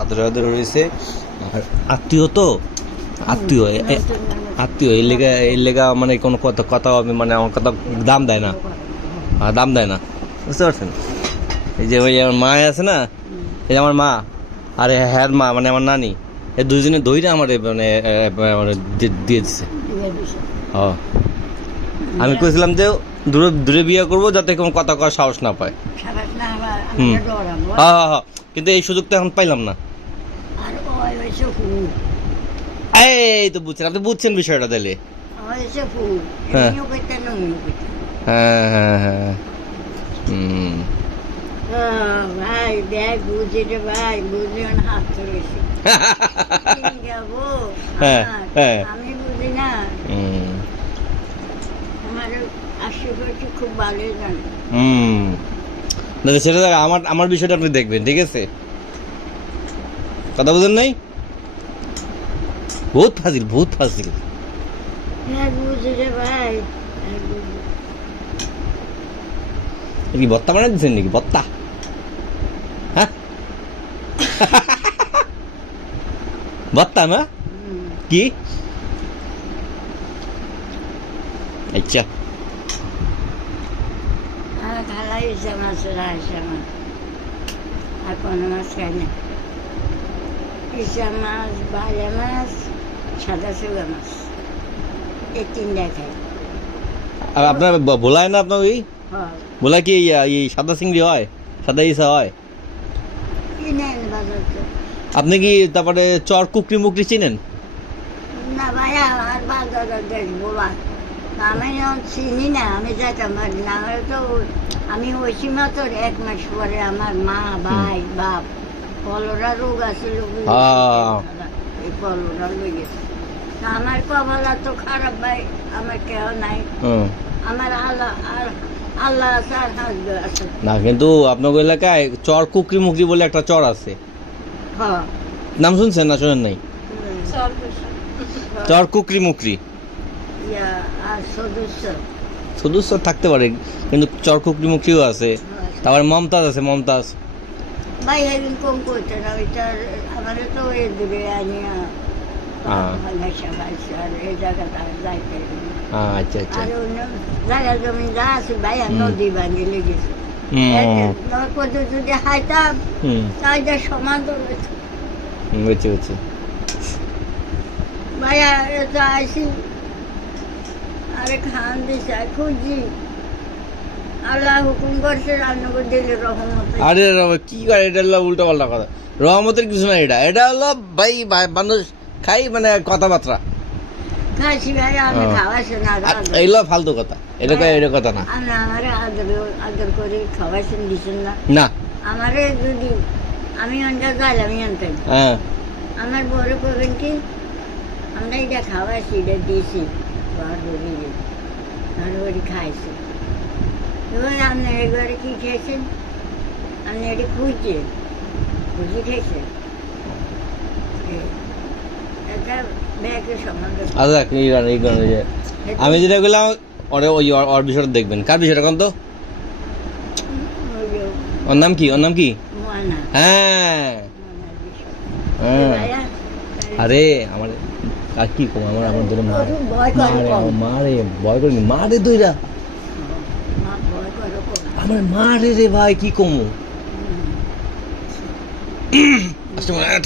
আদর আদর হয়েছে। আর আত্মীয় তো, আত্মীয় আত্মীয় এর লেগা মানে কোনো কথা কথা হবে মানে আমার কথা দাম দেয় না, দাম দেয় না, বুঝতে পারছেন? এই যে ওই আমার মা আছে না, এই যে আমার মা আর হ্যাঁ মা মানে আমার নানি, এই দুজনে দইটা আমার মানে দিয়ে দিচ্ছে। আমি কইছিলাম যে দূরে দূরে বিয়ে করবো যাতে কোনো কথা কওয়ার সাহস না পায়। হ্যাঁ হ্যাঁ হ্যাঁ, কিন্তু এই সুযোগটা এখন পাইলাম না। এই তো বুঝছেন, আপনি বুঝছেন বিষয়টা তাহলে। হ্যাঁ হ্যাঁ হ্যাঁ হ্যাঁ ভাই দেখ বুঝি রে ভাই, বুঝি হাত চলেছে। আমি বুঝি না, আমার আশেপাশে খুব ভালো জানে। সেটা আমার বিষয়টা আপনি দেখবেন, ঠিক আছে? কথা বুঝেন নাই? বহুত ফাজিল, বহুত ফাজিল। বুঝি রে ভাই, কি বত্তা বানাই দিচ্ছেন নাকি? বত্তা? হ্যাঁ বত্তা না কি? আচ্ছা খালাই ইসা মাছ রাইসা মাছ আর কোনো মাছ খাই না। ইসা মাছ, বালা মাছ, সাদা সুগা মাছ, এই তিনটা খাই। আর আপনার ভোলায় না আপনার ওই ভোলা কি এই সাদা চিংড়ি হয়, সাদা ইসা হয়? আপনি কি তারপরে চর কুকরি মুকরি চিনেন? না ভাই, আর বাজার দেখবো আমি চিনি না, আমি যাইতাম পারি না। আমার তো আমি ওই সীমা তোর 1 মাস পরে আমার মা ভাই বাপ কলরা রোগ আছে, এই কলরা লই গেছে। আমার কপালা তো খারাপ ভাই, আমার কেউ নাই, আমার আল্লাহ আর আল্লাহ আছে আর হাসবে আছে না। কিন্তু আপনার এলাকায় চর কুকরি মুকরি বলে একটা চর আছে, নাম শুনছেন না শোনেন নাই? চর কুকরি মুকরি আর সদস্য থাকতে পারে, কিন্তু চর কুকরি মুকরিও আছে। তারপরে মমতাজ আছে, মমতাজ ভাই একদিন কম করতে না, ওইটা আমার তো এ দূরে আনিয়া এই জায়গাটা যাইতে। আচ্ছা আচ্ছা। আর অন্য জায়গা জমি যা আছে ভাই নদী ভাঙে লেগেছে, কত যদি হাইতাম তাইটা সমান বুঝছি বুঝছি ভাইয়া। এটা আইসি আরে খান দিছে খুঁজি, আল্লাহ হুকুম করছে রান্না দিলে রহমত। আরে কি করে এটা হলো উল্টো পাল্টা কথা, রহমতের কিছু না। এটা হলো ভাই মানুষ খাই মানে কথাবার্তা খাইছি ভাই, আমি খাওয়াইছি না, এইগুলো ফালতু কথা, এটা কথা না। আমি আমারে আদর করে খাওয়াইছেন দিচ্ছেন না না, আমারে যদি আমি অঞ্চল যাইলাম আনতেন, আমার বড় করবেন কি আমরা এটা খাওয়াইছি, এটা দিয়েছি ঘরে খাইছি। এবার আপনার এবারে কি খেয়েছেন? আপনি এটা খুঁজছে খুঁজে খেয়েছেন, এটা ব্যাগের সম্বন্ধ। আমি যেটা বললাম ওর বিষয়টা দেখবেন। কার বিষয়টা কোন তো? ওর নাম কি? ওর নাম কি? হ্যাঁ আরে আমার আর কি কম, আমার ধরে মারে ভয় করিনি, মারে দইরা আমার মারে রে ভাই, কি কম।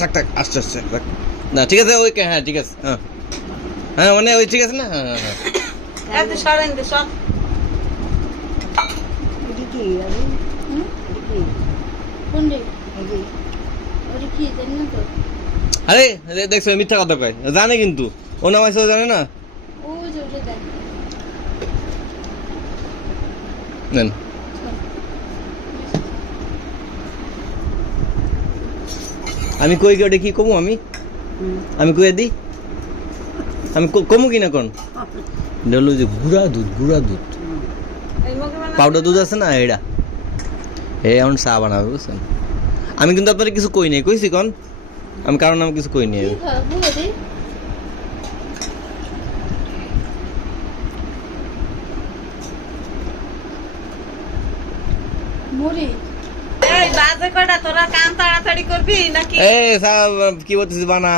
থাক থাক আস্তে আস্তে না, ঠিক আছে ওই হ্যাঁ ঠিক আছে, হ্যাঁ হ্যাঁ মানে ওই ঠিক আছে না। হ্যাঁ হ্যাঁ আরে দেখছো মিথ্যা কথা কয়, জানে কিন্তু ও নাম আছে জানে না। নেন আমি কই ওটা কি কমু, আমি কইয়া দিই, আমি কমু কিনা কোন বললো যে গুড়া দুধ পাউডার দুধ আছে না, এটা এখন চা বানাবে বুঝছেন। আমি কিন্তু আপনার কিছু কই নাই, কইছি কোন আমি, কারণ আমি কিছু কই নাই। এই বাদ বাজে কটা, তোরা কাম তাড়াতাড়ি করবি নাকি? এই সব কি বলতেছিস বানা